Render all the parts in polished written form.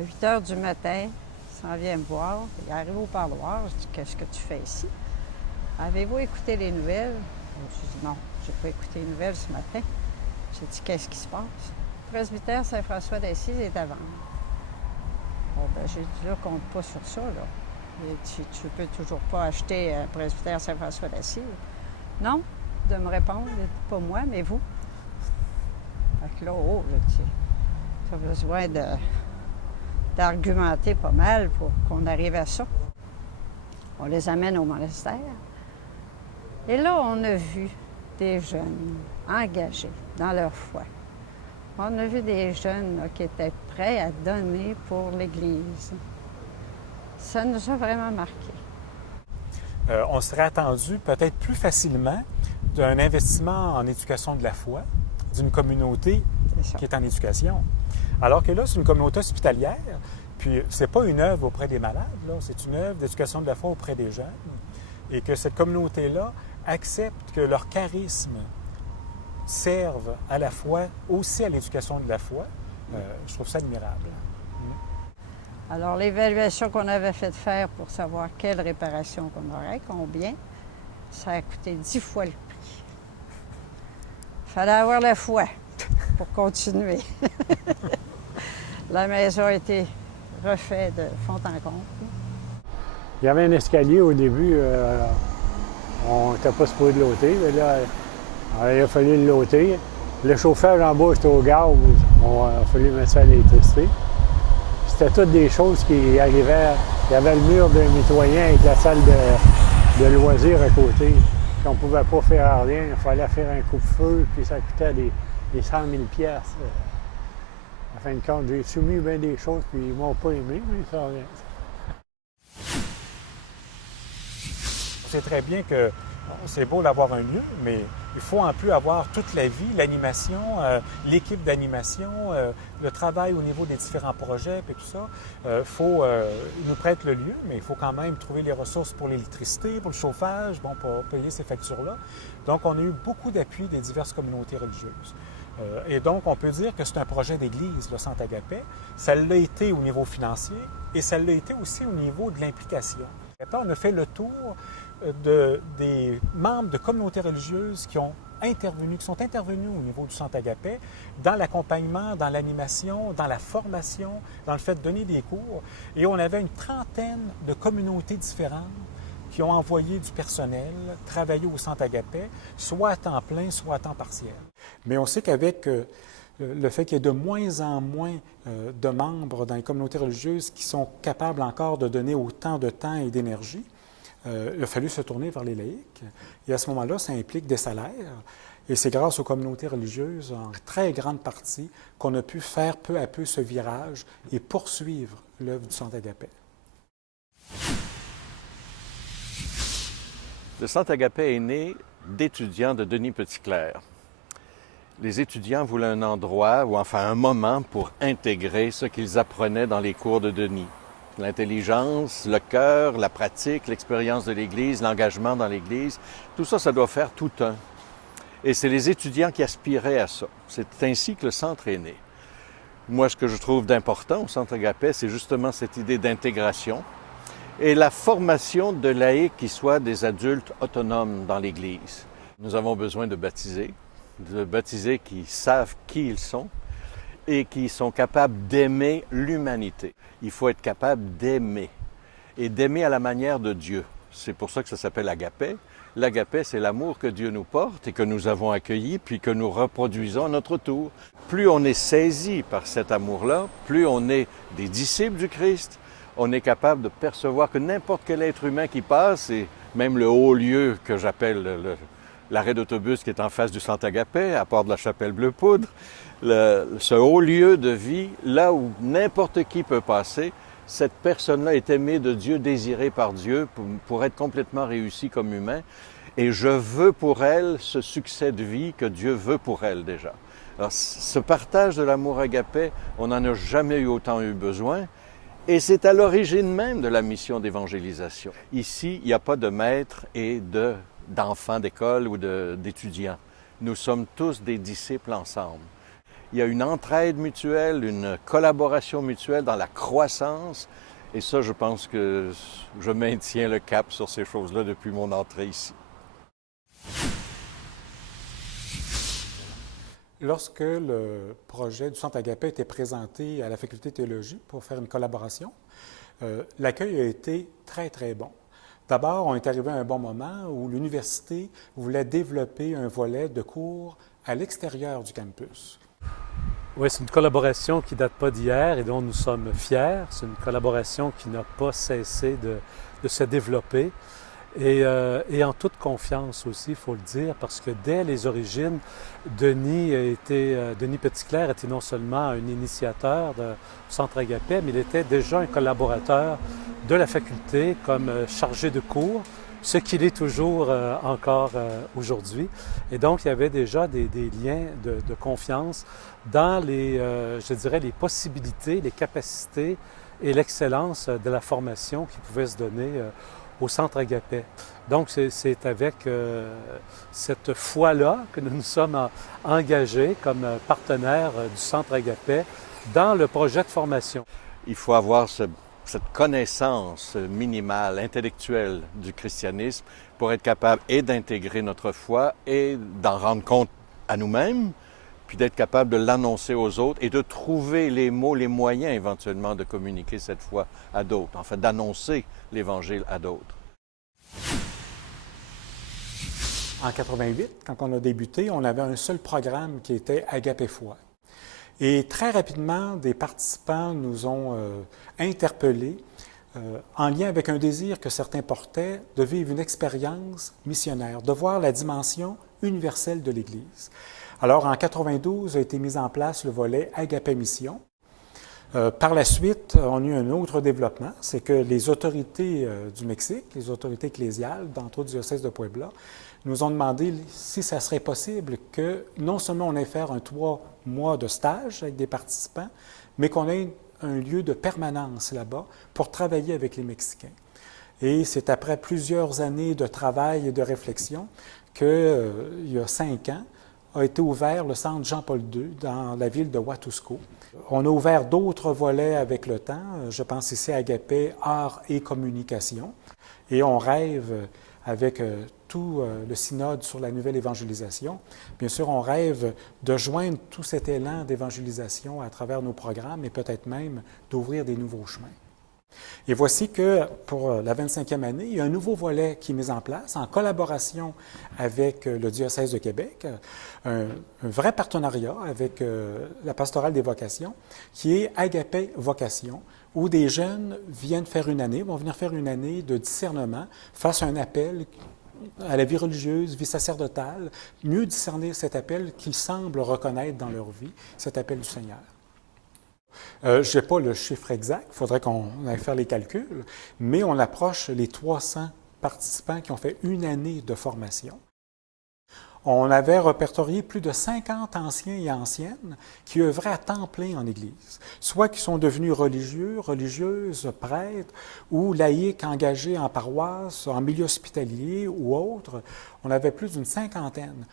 À 8 heures du matin, il s'en vient me voir. Il arrive au parloir. Je dis, qu'est-ce que tu fais ici? Avez-vous écouté les nouvelles? Je dis, non, je n'ai pas écouté les nouvelles ce matin. J'ai dit, qu'est-ce qui se passe? Le presbytère Saint-François d'Assise est à vendre. Bon, ben, j'ai dit, là, compte pas sur ça, là. Et tu peux toujours pas acheter un presbytère Saint-François d'Assise. Non, de me répondre, pas moi, mais vous. Fait que là, oh, je dis, tu as besoin d'argumenter pas mal pour qu'on arrive à ça. On les amène au monastère. Et là, on a vu des jeunes engagés dans leur foi. On a vu des jeunes là, qui étaient prêts à donner pour l'Église. Ça nous a vraiment marqué. On serait attendu peut-être plus facilement d'un investissement en éducation de la foi d'une communauté qui est en éducation. Alors que là, c'est une communauté hospitalière, puis c'est pas une œuvre auprès des malades, là, c'est une œuvre d'éducation de la foi auprès des jeunes. Et que cette communauté-là accepte que leur charisme serve à la fois, aussi à l'éducation de la foi, je trouve ça admirable. Alors, l'évaluation qu'on avait fait faire pour savoir quelle réparation qu'on aurait, combien, ça a coûté 10 fois le prix. Il fallait avoir la foi pour continuer. La maison a été refaite de fond en comble. Il y avait un escalier au début, on n'était pas supposé de l'ôter, mais là, il a fallu le l'ôter. Le chauffage en bas, c'était au gaz, il a fallu mettre ça à l'électricité. C'était toutes des choses qui arrivaient. Il y avait le mur d'un mitoyen avec la salle de loisirs à côté. Puis on ne pouvait pas faire rien, il fallait faire un coupe-feu, puis ça coûtait des 100 000 piastres. En fin de compte, j'ai soumis bien des choses, puis ils ne m'ont pas aimé, mais ça rien. On sait très bien que c'est beau d'avoir un lieu, mais il faut en plus avoir toute la vie, l'animation, l'équipe d'animation, le travail au niveau des différents projets et tout ça. Ils nous prêtent le lieu, mais il faut quand même trouver les ressources pour l'électricité, pour le chauffage, bon, pour payer ces factures-là. Donc, on a eu beaucoup d'appui des diverses communautés religieuses. Et donc, on peut dire que c'est un projet d'église, le Centre Agapet. Ça l'a été au niveau financier et ça l'a été aussi au niveau de l'implication. On a fait le tour des membres de communautés religieuses qui sont intervenus au niveau du Centre Agapet, dans l'accompagnement, dans l'animation, dans la formation, dans le fait de donner des cours. Et on avait une trentaine de communautés différentes qui ont envoyé du personnel travailler au Centre Agapet, soit à temps plein, soit à temps partiel. Mais on sait qu'avec le fait qu'il y ait de moins en moins de membres dans les communautés religieuses qui sont capables encore de donner autant de temps et d'énergie, il a fallu se tourner vers les laïcs. Et à ce moment-là, ça implique des salaires. Et c'est grâce aux communautés religieuses, en très grande partie, qu'on a pu faire peu à peu ce virage et poursuivre l'œuvre du Centre Agapet. Le Centre Agapet est né d'étudiants de Denis Petitclerc. Les étudiants voulaient un endroit, ou enfin un moment, pour intégrer ce qu'ils apprenaient dans les cours de Denis. L'intelligence, le cœur, la pratique, l'expérience de l'Église, l'engagement dans l'Église, tout ça, ça doit faire tout un. Et c'est les étudiants qui aspiraient à ça. C'est ainsi que le centre est né. Moi, ce que je trouve d'important au Centre Agapet, c'est justement cette idée d'intégration et la formation de laïcs qui soient des adultes autonomes dans l'Église. Nous avons besoin de baptisés qui savent qui ils sont et qui sont capables d'aimer l'humanité. Il faut être capable d'aimer, et d'aimer à la manière de Dieu. C'est pour ça que ça s'appelle Agapet. L'Agapet, c'est l'amour que Dieu nous porte et que nous avons accueilli, puis que nous reproduisons à notre tour. Plus on est saisi par cet amour-là, plus on est des disciples du Christ, on est capable de percevoir que n'importe quel être humain qui passe, et même le haut lieu que j'appelle l'arrêt d'autobus qui est en face du Centre Agapet, à part de la chapelle Bleu Poudre, ce haut lieu de vie, là où n'importe qui peut passer, cette personne-là est aimée de Dieu, désirée par Dieu pour être complètement réussie comme humain. Et je veux pour elle ce succès de vie que Dieu veut pour elle déjà. Alors, ce partage de l'amour agapé, on n'en a jamais eu autant eu besoin. Et c'est à l'origine même de la mission d'évangélisation. Ici, il n'y a pas de maître et d'enfants d'école ou d'étudiants. Nous sommes tous des disciples ensemble. il y a une entraide mutuelle, une collaboration mutuelle dans la croissance. Et ça, je pense que je maintiens le cap sur ces choses-là depuis mon entrée ici. Lorsque le projet du Centre Agapé a été présenté à la Faculté de théologie pour faire une collaboration, l'accueil a été très, très bon. D'abord, on est arrivé à un bon moment où l'université voulait développer un volet de cours à l'extérieur du campus. Oui, c'est une collaboration qui ne date pas d'hier et dont nous sommes fiers. C'est une collaboration qui n'a pas cessé de se développer et en toute confiance aussi, il faut le dire, parce que dès les origines, Denis Petitclerc était non seulement un initiateur du Centre Agapé, mais il était déjà un collaborateur de la faculté comme chargé de cours, ce qu'il est toujours encore aujourd'hui. Et donc, il y avait déjà des liens de confiance dans je dirais, les possibilités, les capacités et l'excellence de la formation qui pouvait se donner au Centre Agapé. Donc, c'est avec cette foi-là que nous nous sommes engagés comme partenaires du Centre Agapé dans le projet de formation. Il faut avoir cette connaissance minimale, intellectuelle du christianisme pour être capable et d'intégrer notre foi et d'en rendre compte à nous-mêmes, puis d'être capable de l'annoncer aux autres et de trouver les mots, les moyens éventuellement de communiquer cette foi à d'autres, en fait d'annoncer l'Évangile à d'autres. En 88, quand on a débuté, on avait un seul programme qui était Agapé Foi. Et très rapidement, des participants nous ont interpellés en lien avec un désir que certains portaient de vivre une expérience missionnaire, de voir la dimension universelle de l'Église. Alors, en 92 a été mis en place le volet Agapé Mission. Par la suite, on a eu un autre développement, c'est que les autorités du Mexique, les autorités ecclésiales, d'entre autres diocèse de Puebla, nous ont demandé si ça serait possible que non seulement on ait faire un 3 mois de stage avec des participants, mais qu'on ait un lieu de permanence là-bas pour travailler avec les Mexicains. Et c'est après plusieurs années de travail et de réflexion qu'il y a 5 ans, a été ouvert le centre Jean-Paul II dans la ville de Huatusco. On a ouvert d'autres volets avec le temps. Je pense ici à Agapé, art et communication. Et on rêve avec tout le synode sur la nouvelle évangélisation. Bien sûr, on rêve de joindre tout cet élan d'évangélisation à travers nos programmes et peut-être même d'ouvrir des nouveaux chemins. Et voici que pour la 25e année, il y a un nouveau volet qui est mis en place en collaboration avec le diocèse de Québec, un vrai partenariat avec la pastorale des vocations, qui est Agapé Vocation, où des jeunes vont venir faire une année de discernement face à un appel à la vie religieuse, vie sacerdotale, mieux discerner cet appel qu'ils semblent reconnaître dans leur vie, cet appel du Seigneur. Je n'ai pas le chiffre exact, il faudrait qu'on aille faire les calculs, mais on approche les 300 participants qui ont fait une année de formation. On avait répertorié plus de 50 anciens et anciennes qui œuvraient à temps plein en Église, soit qui sont devenus religieux, religieuses, prêtres ou laïcs engagés en paroisse, en milieu hospitalier ou autre. On avait plus d'une 50aine.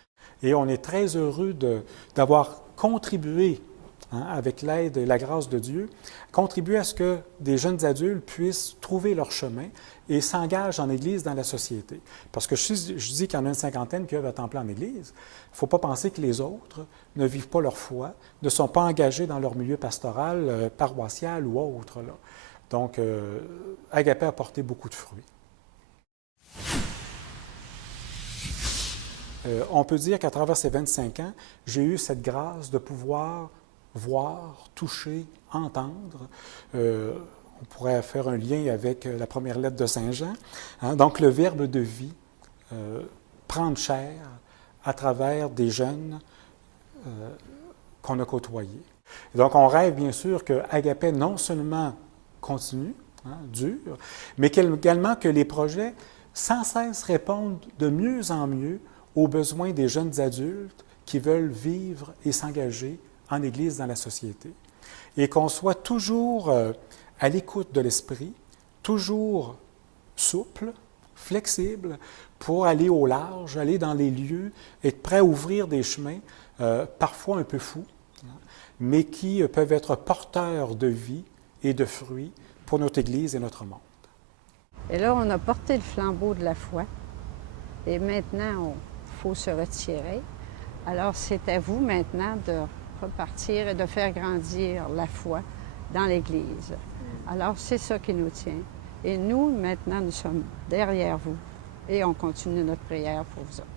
Et on est très heureux d'avoir contribué, avec l'aide et la grâce de Dieu, contribuer à ce que des jeunes adultes puissent trouver leur chemin et s'engagent en Église dans la société. Parce que je dis qu'il y en a une 50aine qui œuvrent à temps plein en Église, il ne faut pas penser que les autres ne vivent pas leur foi, ne sont pas engagés dans leur milieu pastoral, paroissial ou autre. Là. Donc, Agapé a porté beaucoup de fruits. On peut dire qu'à travers ces 25 ans, j'ai eu cette grâce de pouvoir voir, toucher, entendre. On pourrait faire un lien avec la première lettre de Saint Jean. Donc, le verbe de vie, prendre chair à travers des jeunes qu'on a côtoyés. Et donc, on rêve bien sûr que Agapé non seulement continue, dure, mais également que les projets sans cesse répondent de mieux en mieux aux besoins des jeunes adultes qui veulent vivre et s'engager en Église dans la société. Et qu'on soit toujours à l'écoute de l'Esprit, toujours souple, flexible, pour aller au large, aller dans les lieux, être prêt à ouvrir des chemins, parfois un peu fous, mais qui peuvent être porteurs de vie et de fruits pour notre Église et notre monde. Et là, on a porté le flambeau de la foi. Et maintenant, il faut se retirer. Alors, c'est à vous maintenant de repartir et de faire grandir la foi dans l'Église. Alors, c'est ça qui nous tient. Et nous, maintenant, nous sommes derrière vous et on continue notre prière pour vous autres.